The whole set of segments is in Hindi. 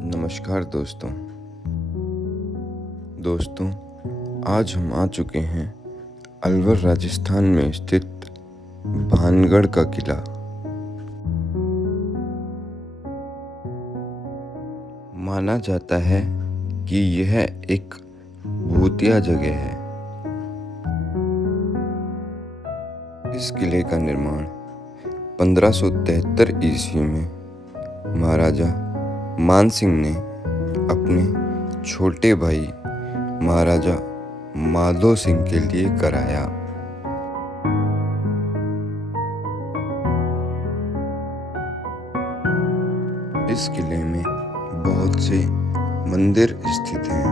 नमस्कार दोस्तों, आज हम आ चुके हैं अलवर राजस्थान में स्थित भानगढ़ का किला। माना जाता है कि यह एक भूतिया जगह है। इस किले का निर्माण 1573 ईस्वी में महाराजा मान सिंह ने अपने छोटे भाई महाराजा माधो सिंह के लिए कराया। इस किले में बहुत से मंदिर स्थित हैं।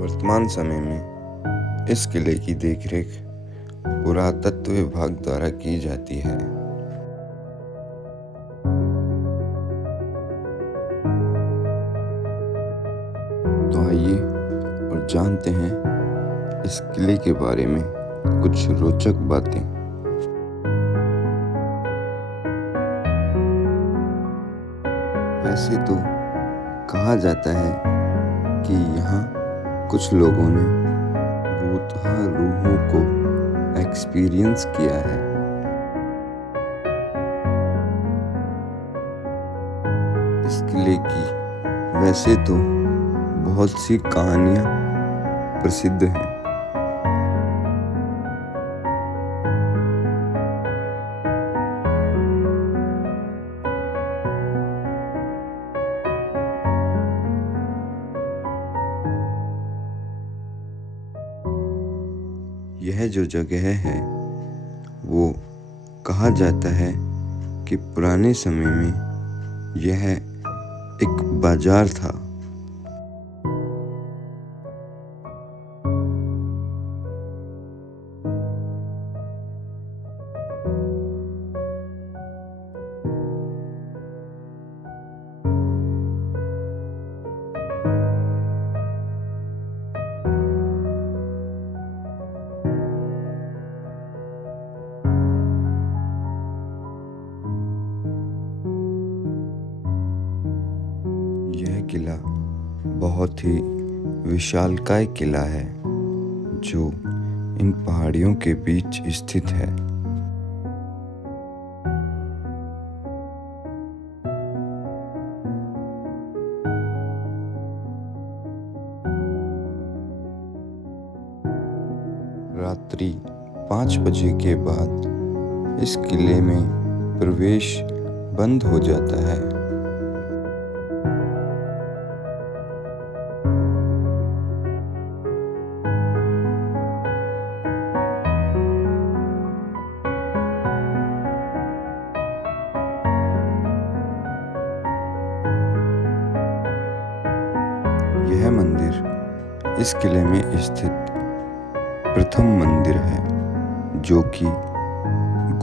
वर्तमान समय में इस किले की देखरेख पुरातत्व विभाग द्वारा की जाती है। तो आइए और जानते हैं इस किले के बारे में कुछ रोचक बातें। वैसे तो कहा जाता है कि यहाँ कुछ लोगों ने भूतहा रूहों को एक्सपीरियंस किया है। इस किले की वैसे तो बहुत सी कहानियाँ प्रसिद्ध हैं। यह जो जगह है वो कहा जाता है कि पुराने समय में यह एक बाजार था। यह किला बहुत ही विशालकाय किला है जो इन पहाड़ियों के बीच स्थित है। रात्रि 5 बजे के बाद इस किले में प्रवेश बंद हो जाता है। यह मंदिर इस किले में स्थित प्रथम मंदिर है जो कि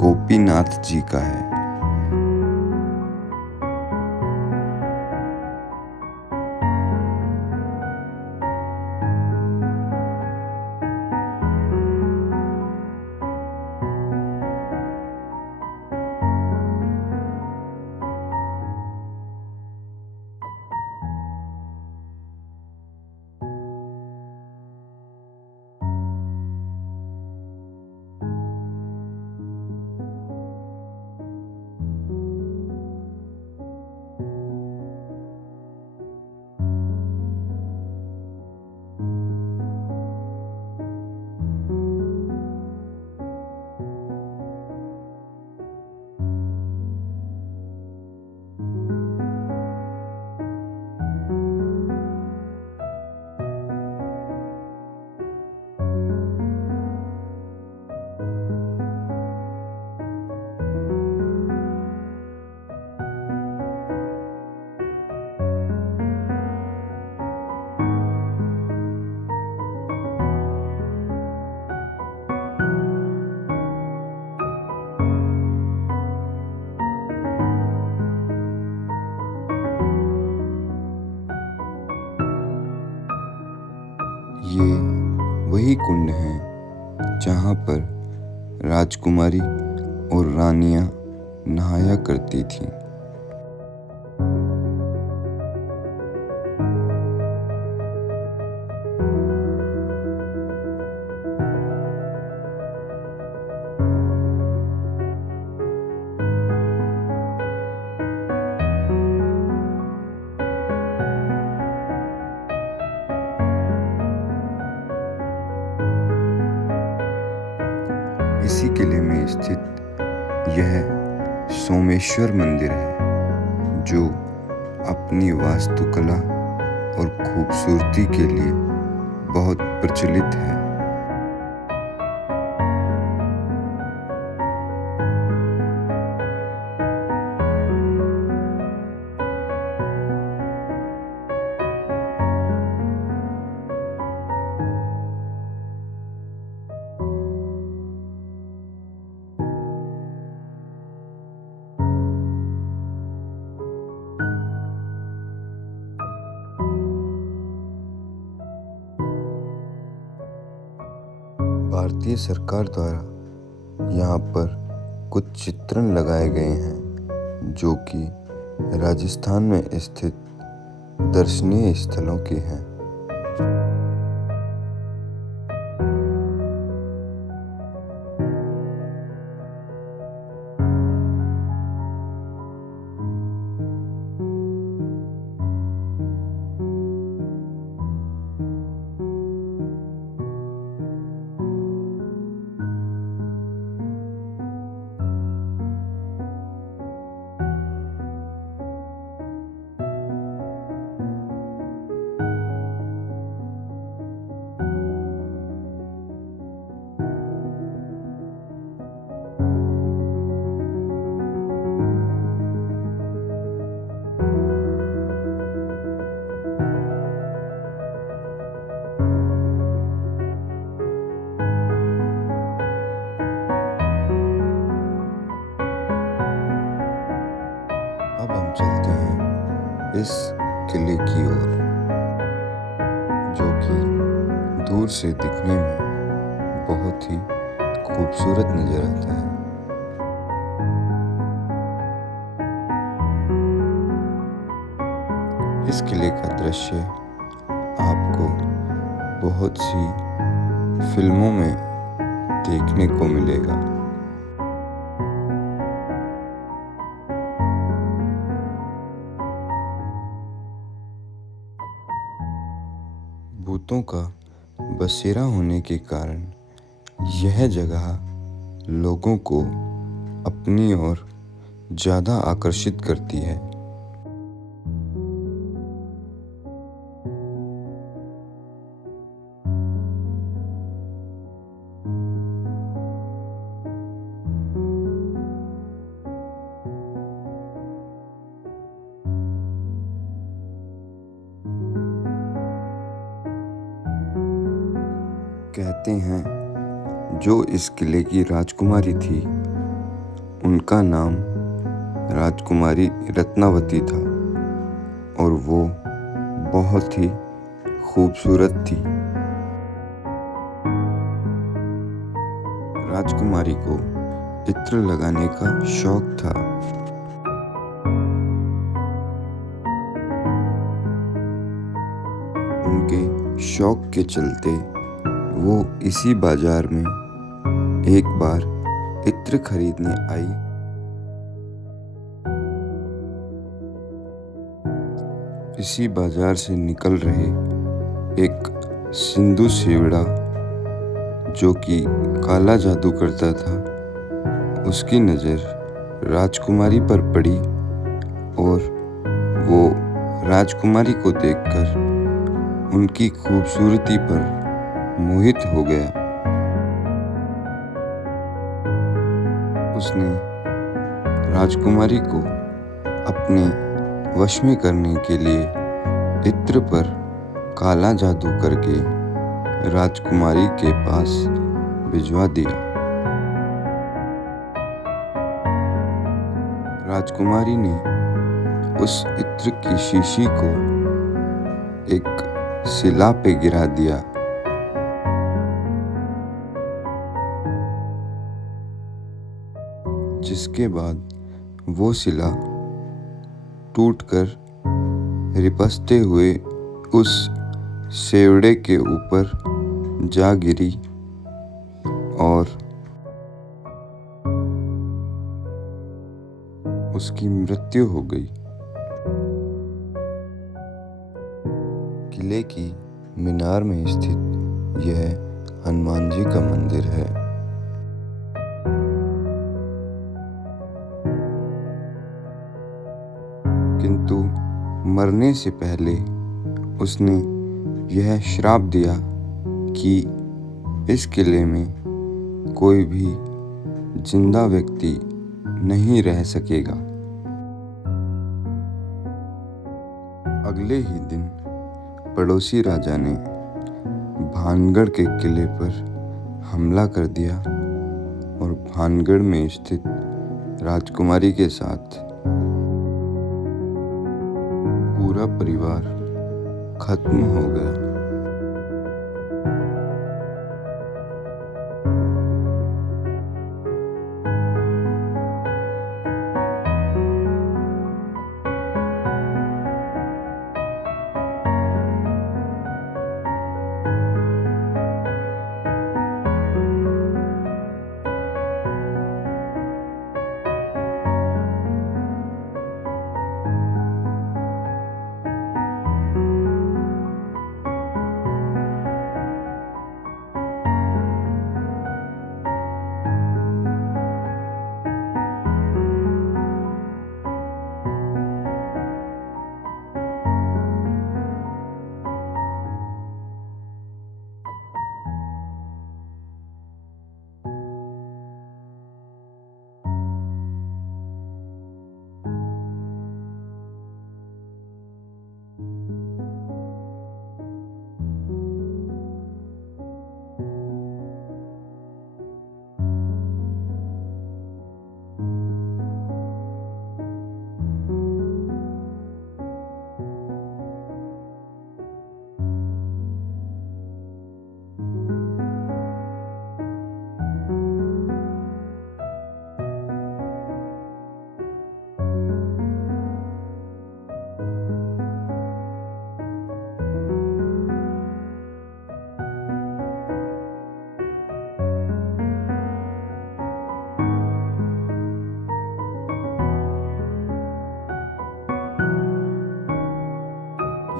गोपीनाथ जी का है। ये वही कुंड हैं जहाँ पर राजकुमारी और रानियां नहाया करती थीं। इसी किले में स्थित यह सोमेश्वर मंदिर है, जो अपनी वास्तुकला और खूबसूरती के लिए बहुत प्रचलित है। भारतीय सरकार द्वारा यहाँ पर कुछ चित्रण लगाए गए हैं, जो कि राजस्थान में स्थित दर्शनीय स्थलों के हैं। अब हम चलते हैं इस किले की ओर, जो कि दूर से दिखने में बहुत ही खूबसूरत नजर आता है। इस किले का दृश्य आपको बहुत सी फिल्मों में देखने को मिलेगा। भूतों का बसेरा होने के कारण यह जगह लोगों को अपनी ओर ज़्यादा आकर्षित करती है। कहते हैं जो इस किले की राजकुमारी थी, उनका नाम राजकुमारी रत्नावती था और वो बहुत ही खूबसूरत थी। राजकुमारी को इत्र लगाने का शौक था। उनके शौक के चलते वो इसी बाजार में एक बार इत्र खरीदने आई। इसी बाजार से निकल रहे एक सिंधु सेवड़ा, जो कि काला जादू करता था, उसकी नज़र राजकुमारी पर पड़ी और वो राजकुमारी को देखकर उनकी खूबसूरती पर मोहित हो गया। उसने राजकुमारी को अपने वश में करने के लिए इत्र पर काला जादू करके राजकुमारी के पास भिजवा दिया। राजकुमारी ने उस इत्र की शीशी को एक शिला पे गिरा दिया। जिसके बाद वो शिला टूटकर रिपसते हुए उस सेवड़े के ऊपर जा गिरी और उसकी मृत्यु हो गई। किले की मीनार में स्थित यह हनुमान जी का मंदिर है। किंतु मरने से पहले उसने यह श्राप दिया कि इस किले में कोई भी जिंदा व्यक्ति नहीं रह सकेगा। अगले ही दिन पड़ोसी राजा ने भानगढ़ के किले पर हमला कर दिया और भानगढ़ में स्थित राजकुमारी के साथ पूरा परिवार खत्म हो गया।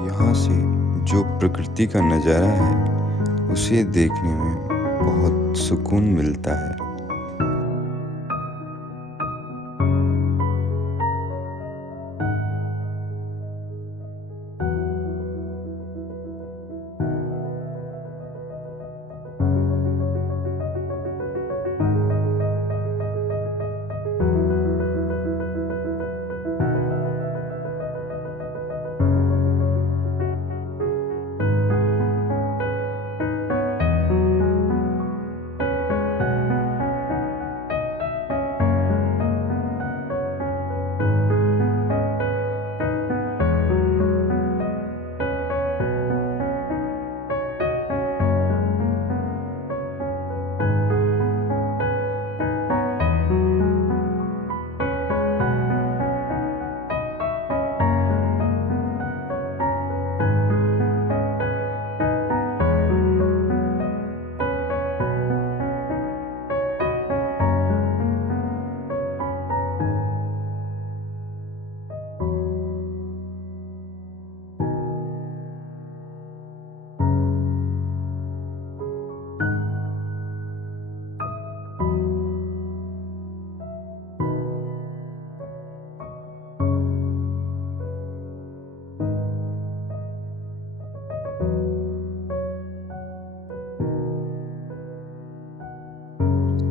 यहाँ से जो प्रकृति का नज़ारा है उसे देखने में बहुत सुकून मिलता है।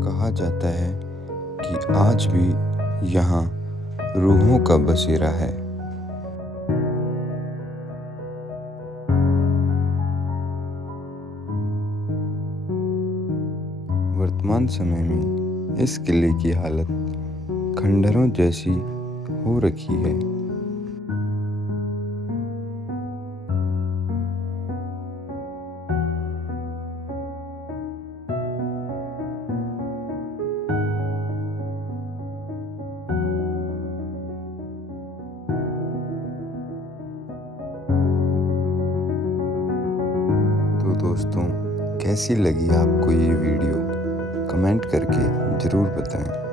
कहा जाता है कि आज भी यहाँ रूहों का बसेरा है। वर्तमान समय में इस किले की हालत खंडहरों जैसी हो रखी है। दोस्तों कैसी लगी आपको ये वीडियो कमेंट करके ज़रूर बताएं।